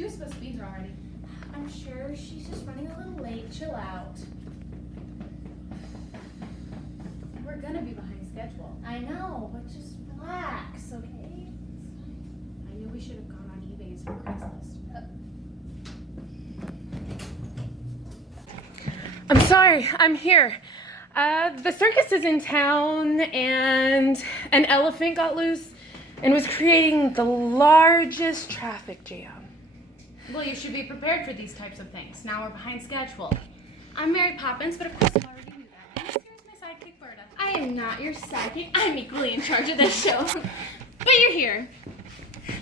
She was supposed to be here already. I'm sure she's just running a little late. Chill out. We're gonna be behind schedule. I know, but just relax, okay? I knew we should have gone on eBay's for Craigslist. I'm sorry, I'm here. The circus is in town and an elephant got loose and was creating the largest traffic jam. Well, you should be prepared for these types of things. Now we're behind schedule. I'm Mary Poppins, but of course you already knew that. And this here's my sidekick, Berta. I am not your sidekick. I'm equally in charge of this show. But you're here.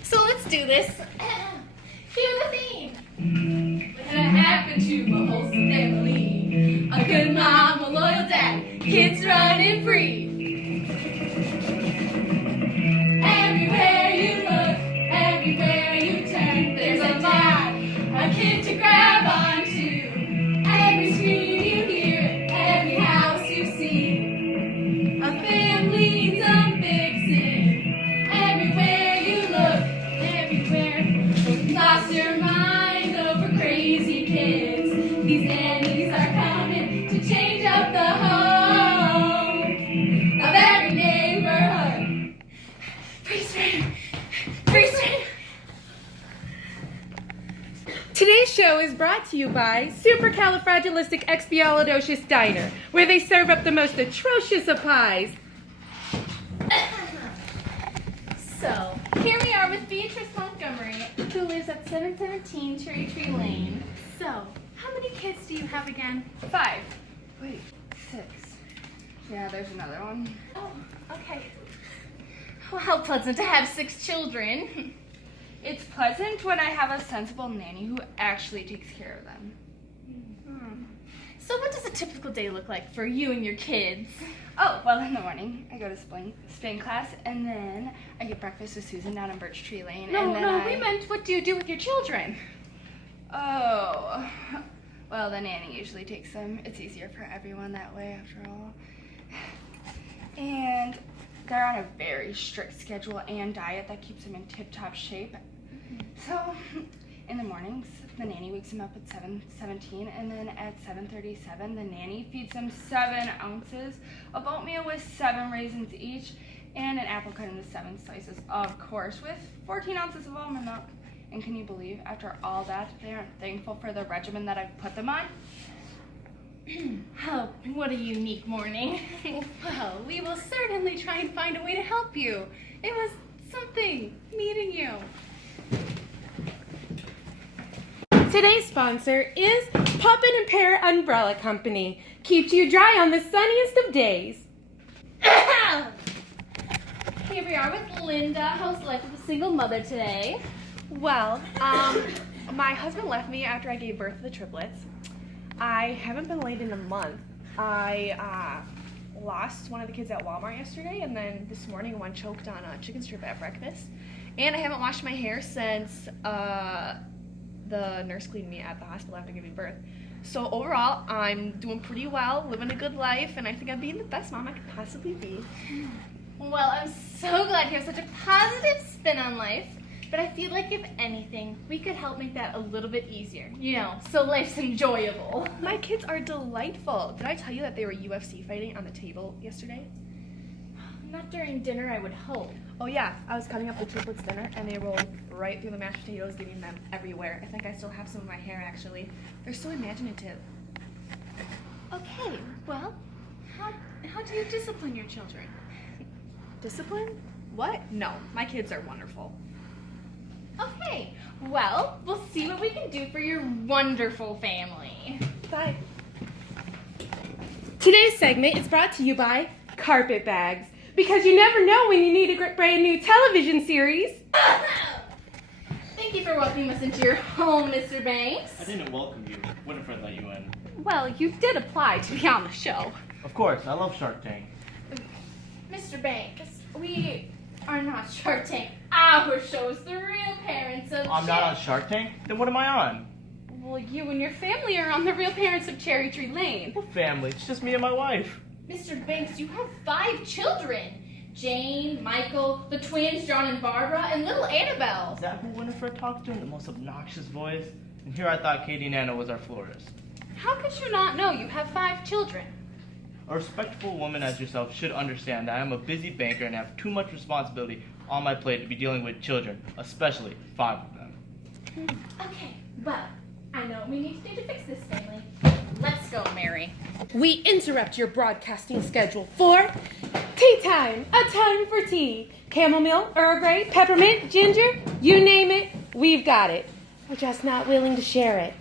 So let's do this. Cue the theme. What's gonna happen to my whole family? A good mom, a loyal dad, kids running free. Everywhere you look, everywhere you turn, there's a dad, a kid to grab onto. Every scream you hear, every house you see, a family's a fixin'. Everywhere you look, everywhere, you've lost your mind over crazy kids. These nannies are coming to change up the home of every neighborhood. Freeze frame! Freeze frame! Today's show is brought to you by Supercalifragilisticexpialidocious Diner, where they serve up the most atrocious of pies. So, here we are with Beatrice Montgomery, who lives at 717 Cherry Tree Lane. So, how many kids do you have again? 5. Wait, 6. Yeah, there's another one. Oh, okay. Well, how pleasant to have 6 children. It's pleasant when I have a sensible nanny who actually takes care of them. So what does a typical day look like for you and your kids? Oh, well, in the morning, I go to spin class, and then I get breakfast with Susan down in Birch Tree Lane. No, and then we meant what do you do with your children? Oh, well, the nanny usually takes them. It's easier for everyone that way, after all. And they're on a very strict schedule and diet that keeps them in tip-top shape. So, in the mornings, the nanny wakes them up at 7:17, and then at 7:37, the nanny feeds them 7 ounces of oatmeal with 7 raisins each, and an apple cut into 7 slices, of course, with 14 ounces of almond milk. And can you believe, after all that, they aren't thankful for the regimen that I've put them on? Oh, what a unique morning. Well, we will certainly try and find a way to help you. It was something meeting you. Today's sponsor is Poppin and Pear Umbrella Company. Keeps you dry on the sunniest of days. Here we are with Linda. How's life with a single mother today? Well, my husband left me after I gave birth to the triplets. I haven't been late in a month. I lost one of the kids at Walmart yesterday, and then this morning one choked on a chicken strip at breakfast. And I haven't washed my hair since the nurse cleaned me at the hospital after giving birth. So overall, I'm doing pretty well, living a good life, and I think I'm being the best mom I could possibly be. Well, I'm so glad you have such a positive spin on life. But I feel like if anything, we could help make that a little bit easier, so life's enjoyable. My kids are delightful. Did I tell you that they were UFC fighting on the table yesterday? Not during dinner, I would hope. Oh yeah, I was cutting up the triplets dinner and they rolled right through the mashed potatoes, giving them everywhere. I think I still have some of my hair actually. They're so imaginative. Okay, well, how do you discipline your children? Discipline? What? No, my kids are wonderful. Okay, well, we'll see what we can do for your wonderful family. Bye. Today's segment is brought to you by Carpet Bags, because you never know when you need a brand new television series. Thank you for welcoming us into your home, Mr. Banks. I didn't welcome you. Winifred let you in. Well, you did apply to be on the show. Of course, I love Shark Tank. Mr. Banks, we are not Shark Tank. Our show is The Real Parents of I'm not on Shark Tank? Then what am I on? Well, you and your family are on The Real Parents of Cherry Tree Lane. What family? It's just me and my wife. Mr. Banks, you have 5 children. Jane, Michael, the twins, John and Barbara, and little Annabelle. Is that who Winifred talked to in the most obnoxious voice? And here I thought Katie Nana was our florist. How could you not know? You have 5 children. A respectable woman as yourself should understand that I am a busy banker and have too much responsibility on my plate to be dealing with children, especially 5 of them. Okay, well, I know what we need to do to fix this, family. Let's go, Mary. We interrupt your broadcasting schedule for tea time, a time for tea. Chamomile, Earl Grey, peppermint, ginger, you name it, we've got it. We're just not willing to share it.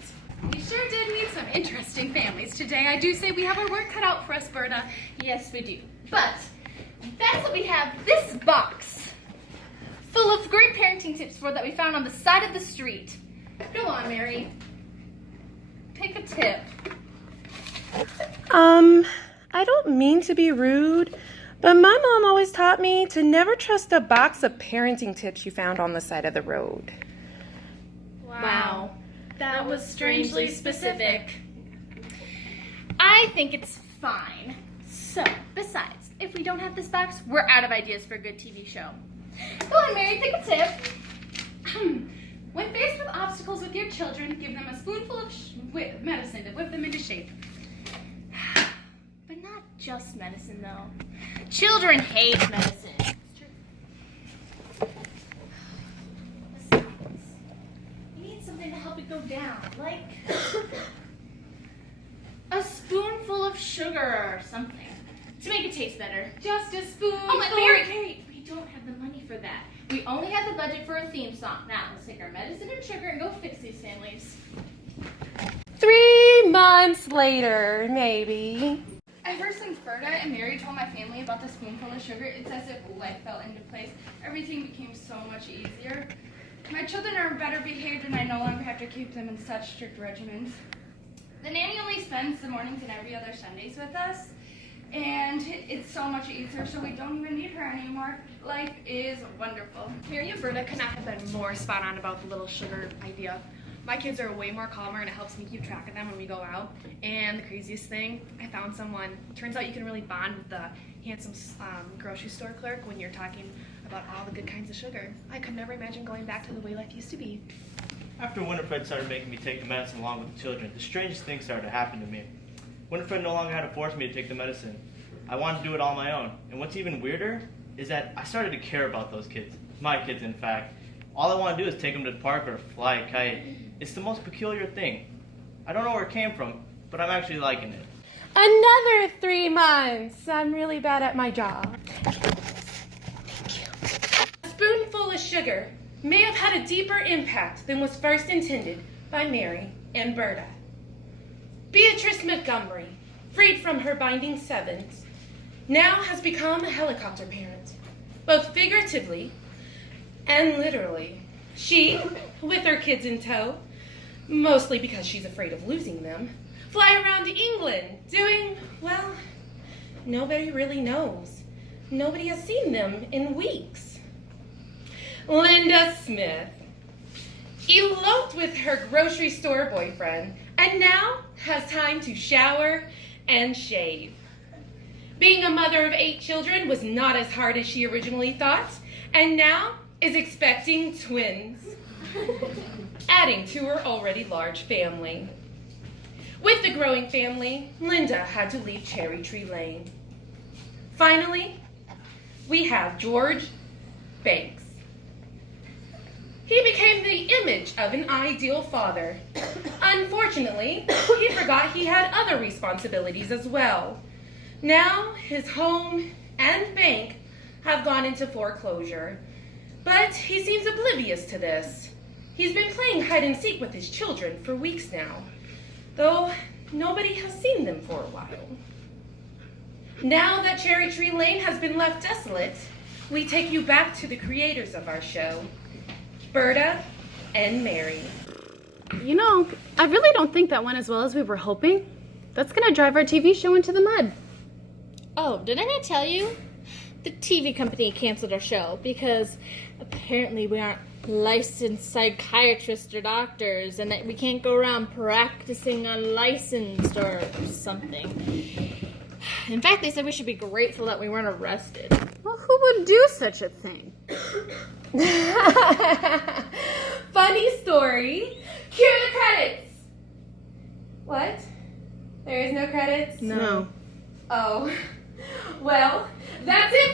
We sure did meet some interesting families today. I do say we have our work cut out for us, Berta. Yes, we do. But that's what we have this box full of great parenting tips for that we found on the side of the street. Go on, Mary. Pick a tip. I don't mean to be rude, but my mom always taught me to never trust a box of parenting tips you found on the side of the road. Wow. That was strangely specific. I think it's fine. So, besides, if we don't have this box, we're out of ideas for a good TV show. Go on, Mary, pick a tip. When faced with obstacles with your children, give them a spoonful of medicine to whip them into shape. But not just medicine, though. Children hate medicine. Besides, you need something to help it go down, like a spoonful of sugar or something to make it taste better. Just a spoonful. Oh, but Mary, we don't have the money for that. We only have the budget for a theme song. Now, let's take our medicine and sugar and go fix these families. 3 months later, maybe. Ever since Berta and Mary told my family about the spoonful of sugar, it's as if life fell into place. Everything became so much easier. My children are better behaved and I no longer have to keep them in such strict regimens. The nanny only spends the mornings and every other Sundays with us, and it's so much easier, so we don't even need her anymore. Life is wonderful. Mary and Berta could not have been more spot on about the little sugar idea. My kids are way more calmer and it helps me keep track of them when we go out. And the craziest thing, I found someone. Turns out you can really bond with the handsome grocery store clerk when you're talking about all the good kinds of sugar. I could never imagine going back to the way life used to be. After Winifred started making me take the medicine along with the children, the strangest things started to happen to me. Winifred no longer had to force me to take the medicine. I wanted to do it all on my own. And what's even weirder is that I started to care about those kids. My kids, in fact. All I want to do is take them to the park or fly a kite. It's the most peculiar thing. I don't know where it came from, but I'm actually liking it. Another 3 months. I'm really bad at my job. A spoonful of sugar may have had a deeper impact than was first intended by Mary and Berta. Beatrice Montgomery, freed from her binding sevens, now has become a helicopter parent, both figuratively and literally. She, with her kids in tow, mostly because she's afraid of losing them, fly around to England doing, well, nobody really knows. Nobody has seen them in weeks. Linda Smith eloped with her grocery store boyfriend and now has time to shower and shave. Being a mother of 8 children was not as hard as she originally thought, and now is expecting twins, adding to her already large family. With the growing family, Linda had to leave Cherry Tree Lane. Finally, we have George Banks. He became the image of an ideal father. Unfortunately, he forgot he had other responsibilities as well. Now, his home and bank have gone into foreclosure, but he seems oblivious to this. He's been playing hide and seek with his children for weeks now, though nobody has seen them for a while. Now that Cherry Tree Lane has been left desolate, we take you back to the creators of our show, Berta and Mary. You know, I really don't think that went as well as we were hoping. That's gonna drive our TV show into the mud. Oh, did I not tell you? The TV company canceled our show because apparently we aren't licensed psychiatrists or doctors and that we can't go around practicing unlicensed or something. In fact, they said we should be grateful that we weren't arrested. Well, who Who would do such a thing? Funny story. Cue the credits. What? There is no credits? No. Oh. Well, that's it